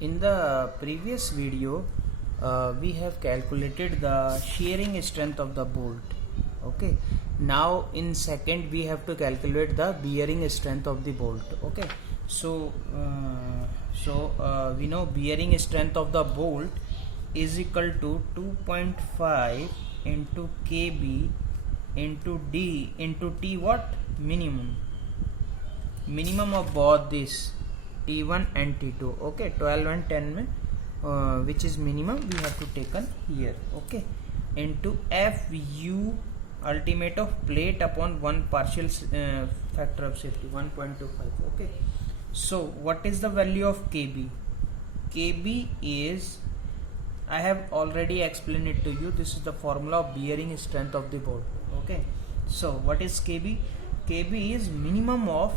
In the previous video, we have calculated the shearing strength of the bolt. Okay. Now in second we have to calculate the bearing strength of the bolt. Okay. So we know bearing strength of the bolt is equal to 2.5 into kb into d into t what minimum of both this T1 and T2. Okay, 12 and 10 में which is minimum we have to taken here. Okay, into Fu ultimate of plate upon 1 partial factor of safety 1.25. Okay, so what is the value of Kb? Kb is, I have already explained it to you. This is the formula of bearing strength of the bolt. Okay, so what is Kb? Kb is minimum of,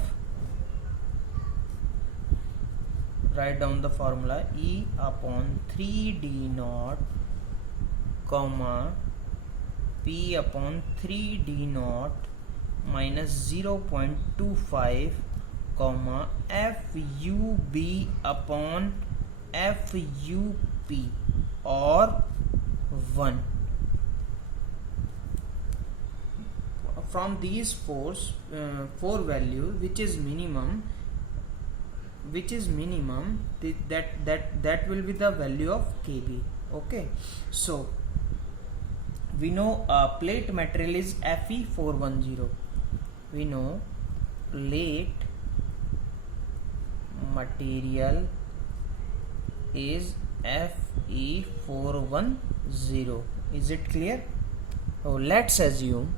write down the formula, E upon 3d naught comma P upon 3d naught minus 0.25 comma FUB upon FUP or 1. From these four value which is minimum, that will be the value of Kb. Okay, so we know plate material is Fe410. We know plate material is Fe410. Is it clear? So let's assume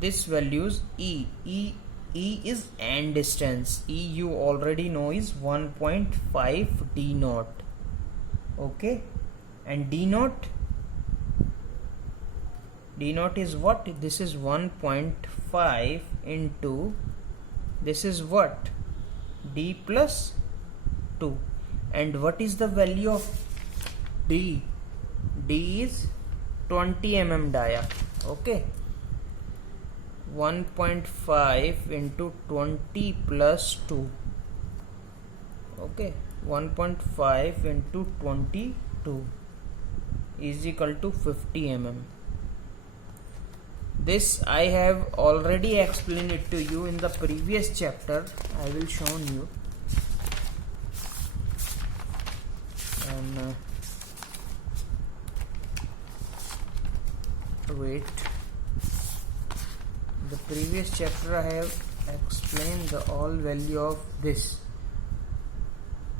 this values E is end distance. E you already know is 1.5 d naught. Okay, and d naught is what? This is 1.5 into, this is what? D plus 2. And what is the value of D? D is 20 mm dia. Okay, 1.5 into 20 plus 2. Okay, 1.5 into 22 is equal to 50 mm. This I have already explained it to you in the previous chapter. I will show you. And wait, the previous chapter I have explained the all value of this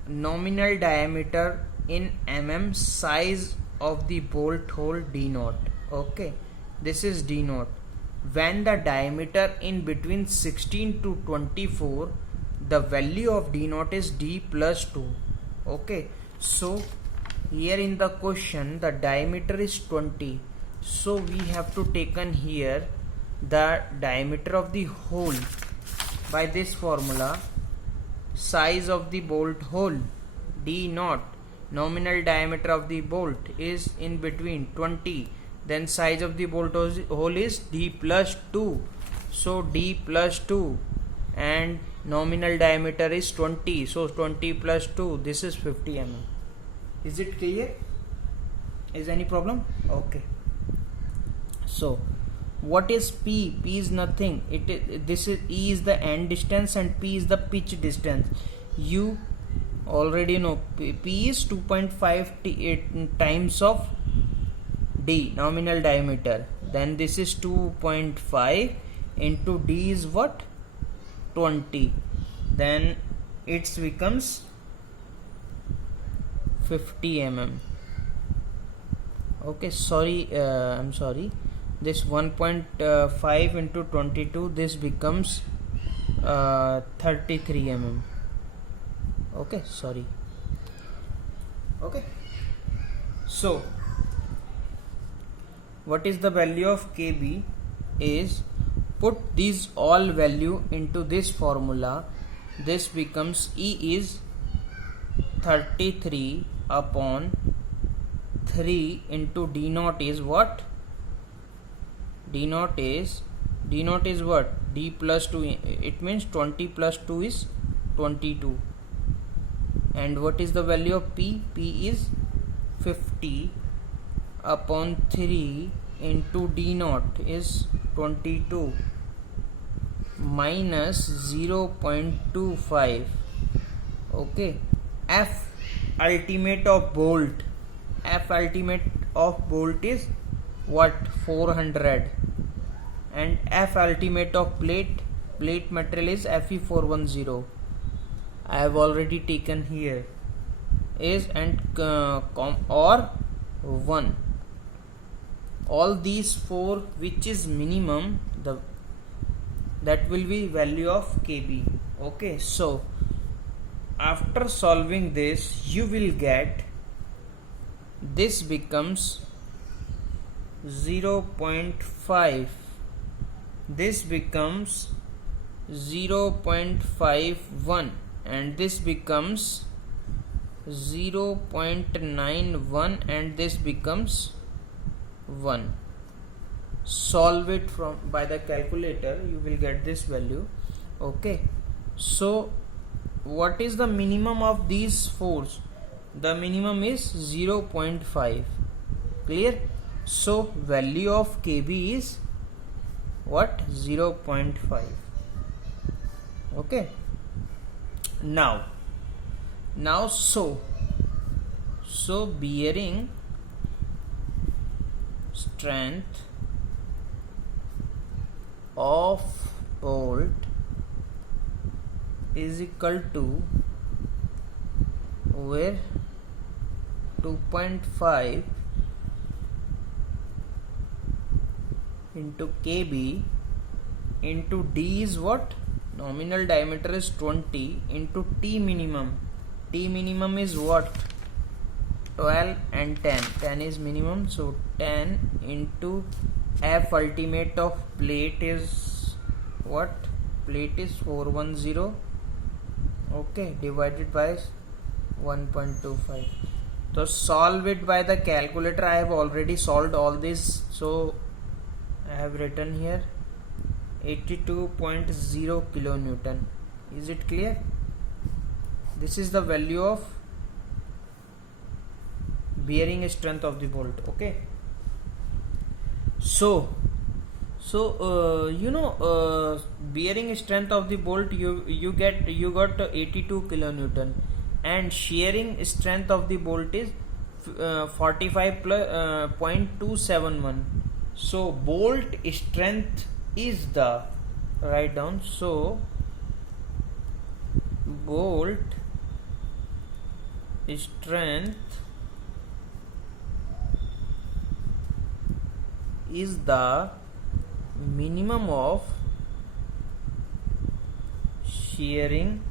nominal diameter in mm, size of the bolt hole d naught. Okay, this is d naught. When the diameter in between 16 to 24, the value of d naught is d plus 2. Okay, so here in the question the diameter is 20. So we have to taken here the diameter of the hole by this formula, size of the bolt hole d naught, nominal diameter of the bolt is in between 20, then size of the bolt hole is d plus 2. So d plus 2 and nominal diameter is 20, so 20 plus 2, this is 50 mm. Is it clear? Is any problem? Okay. So what is P? P is nothing. This is E is the end distance and P is the pitch distance. You already know P is 2.5 times of D, nominal diameter. Then this is 2.5 into D is what? 20. Then it becomes 50 mm. Okay, sorry, I'm sorry. This 1.5 into 22, this becomes 33 mm. Okay, sorry. Okay, so what is the value of Kb is, put these all value into this formula. This becomes E is 33 upon 3 into d naught is what? D naught is D naught is what? D plus 2. It means 20 plus 2 is 22. And what is the value of P? P is 50 upon 3 into D naught is 22 minus 0.25. Okay. F ultimate of bolt. F ultimate of bolt is what? 400. And F ultimate of plate material is Fe410. I have already taken here is and or 1. All these 4 which is minimum, that will be value of Kb. Okay, so after solving this you will get this becomes 0.5, this becomes 0.51, and this becomes 0.91, and this becomes 1. Solve it by the calculator, you will get this value. Okay, so what is the minimum of these 4s? The minimum is 0.5. Clear? So value of Kb is what? 0.5. Okay. Now so bearing strength of bolt is equal to where 2.5 into Kb into D is what? Nominal diameter is 20 into T minimum. T minimum is what? 12 and 10. 10 is minimum, so 10 into F ultimate of plate is what? Plate is 410. Okay, divided by 1.25. So solve it by the calculator. I have already solved all this, so I have written here 82.0 kilonewton. Is it clear? This is the value of bearing strength of the bolt. Okay, so bearing strength of the bolt you got 82 kilonewton, and shearing strength of the bolt is 45.271. so bolt strength is the, write down, so bolt strength is the minimum of shearing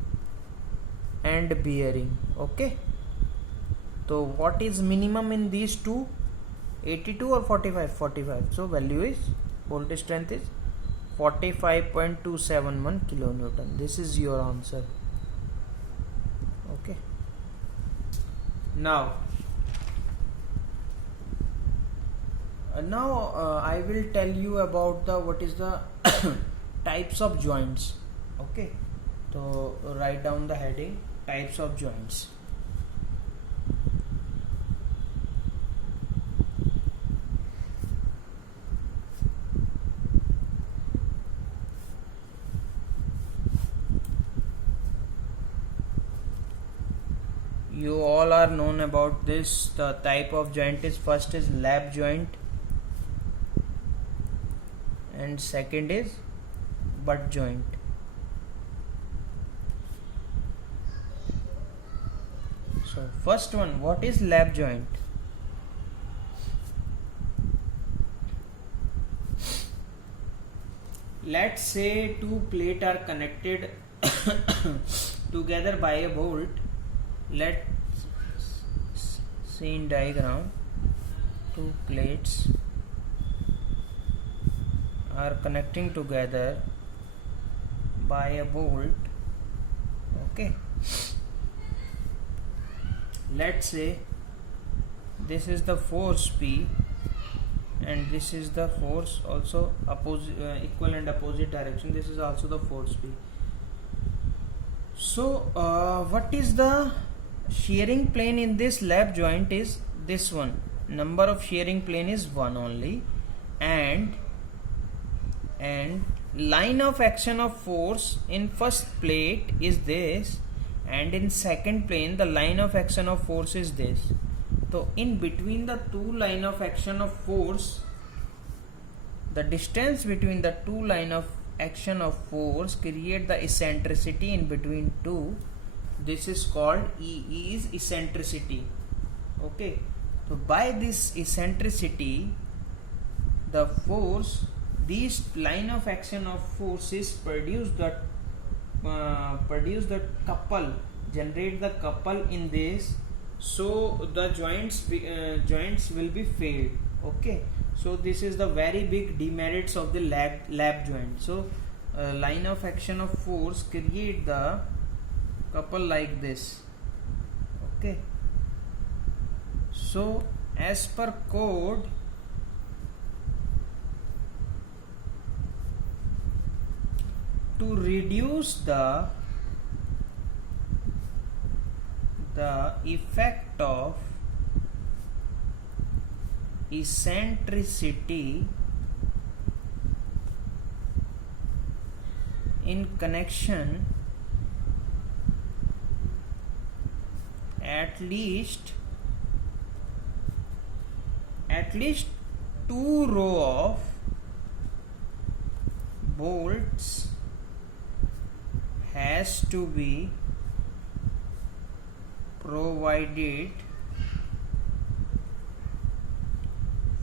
and bearing. Okay, so what is minimum in these two? 82 or 45? 45. So value is, bolt strength is 45.271 kilonewton. This is your answer. Okay, now I will tell you about the what is the types of joints. Okay, so write down the heading, types of joints. You all are known about this. The type of joint is, first is lap joint, and second is butt joint. So first one, what is lap joint? Let's say two plates are connected together by a bolt. Let's see in diagram, two plates are connecting together by a bolt. Okay, let's say this is the force P and this is the force also equal and opposite direction. This is also the force P. So what is the shearing plane in this lap joint is this one. Number of shearing plane is 1 only, and line of action of force in first plate is this, and in second plane the line of action of force is this. So in between the two line of action of force, the distance between the two line of action of force create the eccentricity in between two. This is called E is eccentricity. Okay, so by this eccentricity, the force, these line of action of forces produce the couple, generate the couple in this, so the joints will be failed. Okay, so this is the very big demerits of the lap joint. So line of action of force create the couple like this. Okay, so as per code, to reduce the effect of eccentricity in connection, at least 2 row of bolts has to be provided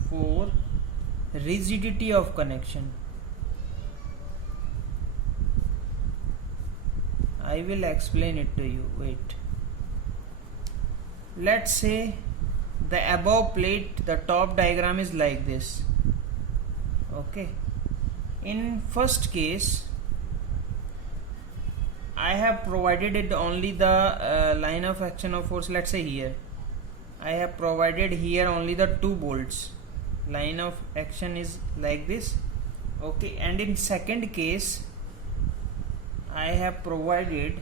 for rigidity of connection. I will explain it to you. Wait. Let's say the above plate, the top diagram is like this. Okay. In first case, I have provided it only the line of action of force. Let's say here I have provided here only the 2 bolts. Line of action is like this. Okay, and in second case I have provided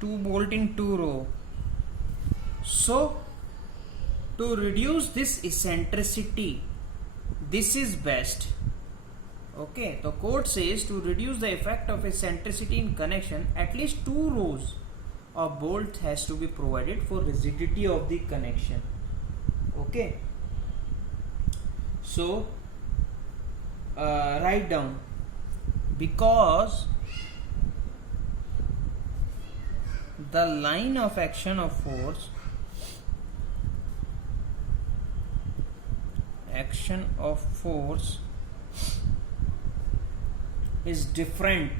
2 bolt in 2 row. So to reduce this eccentricity, this is best. Okay, the code says to reduce the effect of eccentricity in connection, at least 2 rows of bolt has to be provided for rigidity of the connection. Okay, so write down, because the line of action of force is different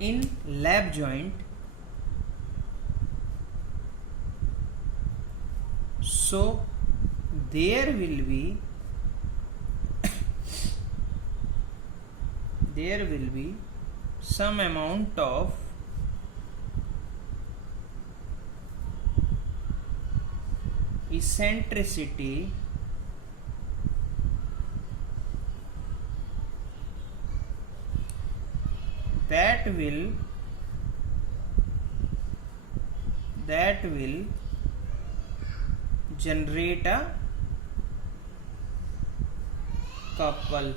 in lap joint, so there will be some amount of eccentricity that will generate a couple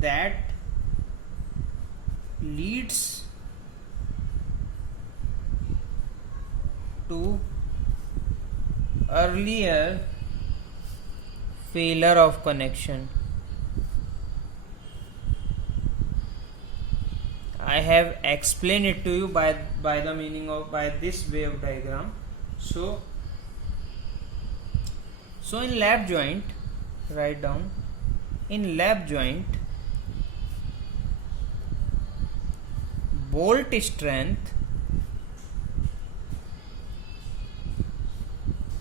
that leads to earlier failure of connection. I have explained it to you by the meaning of by this wave diagram. So in lap joint, write down, in lap joint, bolt strength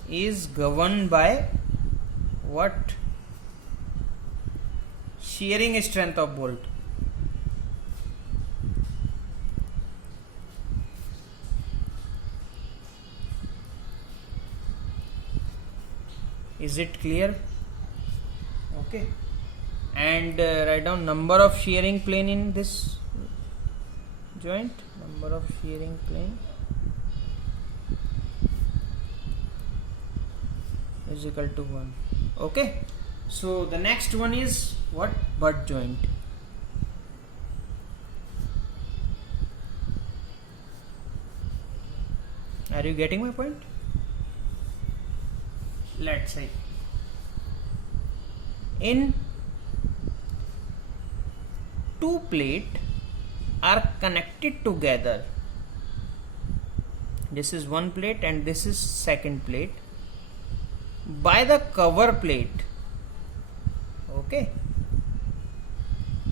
is governed by what? Shearing strength of bolt. Is it clear? Okay. And write down number of shearing plane in this joint. Number of shearing plane is equal to 1. Okay. So the next one is what? Butt joint. Are you getting my point? Let's say in two plates are connected together. This is one plate and this is second plate by the cover plate. Okay,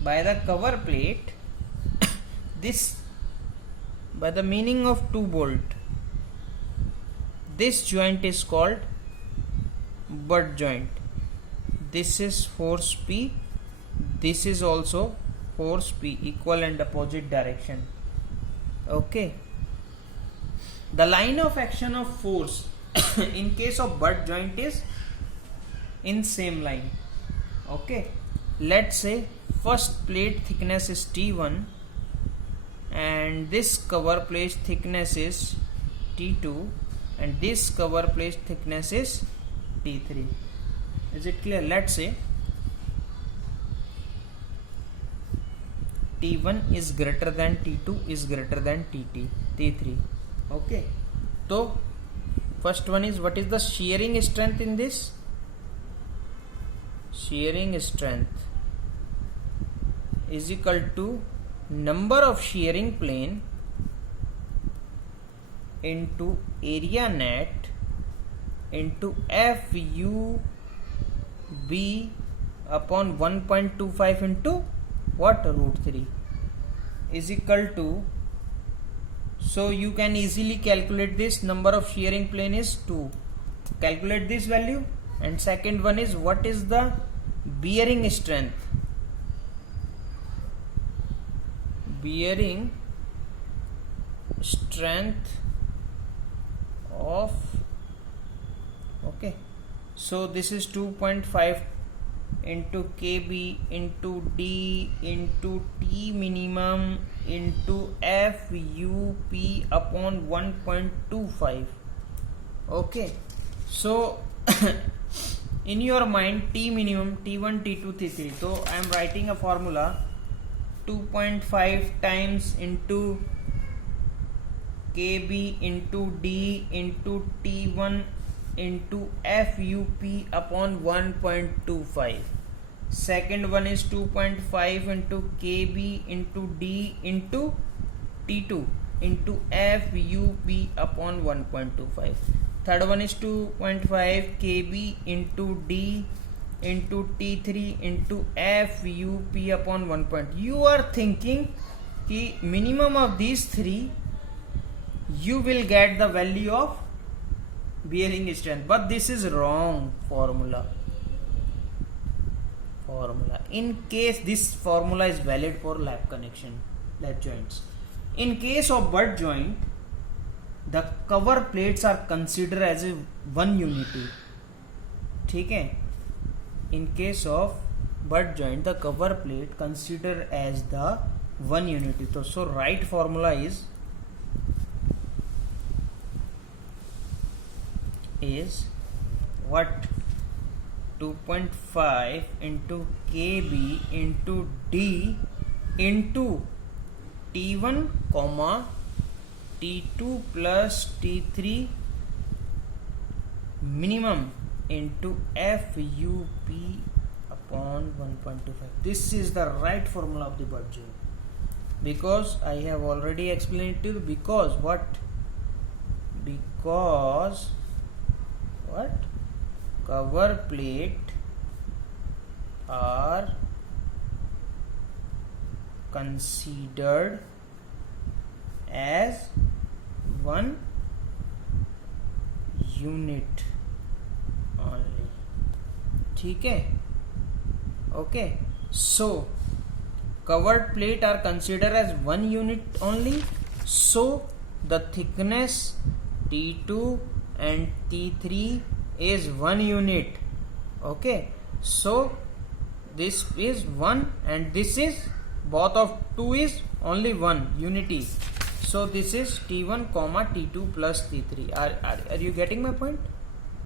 by the cover plate this by the meaning of 2 bolt, this joint is called butt joint. This is force P, this is also force P, equal and opposite direction. Okay, the line of action of force in case of butt joint is in same line. Okay, let's say first plate thickness is T1 and this cover plate thickness is T2 and this cover plate thickness is T3. Is it clear? Let's say T1 is greater than T2 is greater than T3. Okay, so first one is, what is the shearing strength in this? Shearing strength is equal to number of shearing plane into area net into FUB upon 1.25 into what? Root 3 is equal to, so you can easily calculate this. Number of shearing plane is 2. Calculate this value. And second one is, what is the bearing strength? Bearing strength of, okay, so this is 2.5 into KB into D into T minimum into FUP upon 1.25. Okay, so in your mind T minimum T1 T2 T3, so I am writing a formula 2.5 times into KB into D into T1 into FUP upon 1.25. Second one is 2.5 into KB into D into T2 into FUP upon 1.25. Third one is 2.5 KB into D into T3 into FUP upon 1. You are thinking कि minimum of these three you will get the value of bearing strength, but this is wrong formula. In case this formula is valid for lap joints. In case of butt joint, the cover plates are considered as a one unity. ठीक है? In case of butt joint, the cover plate considered as the one unity. So right formula is what? 2.5 into KB into D into T1 comma T2 plus T3 minimum into FUP upon 1.25. This is the right formula of the butt joint, because I have already explained it to you. Because what? Cover plate are considered as one unit only. ठीक है? Okay, so covered plate are considered as one unit only, so the thickness T2 and T3 is 1 unit. Okay, so this is 1 and this is both of 2 is only 1 unity. So this is T1 comma T2 plus T3. Are you getting my point?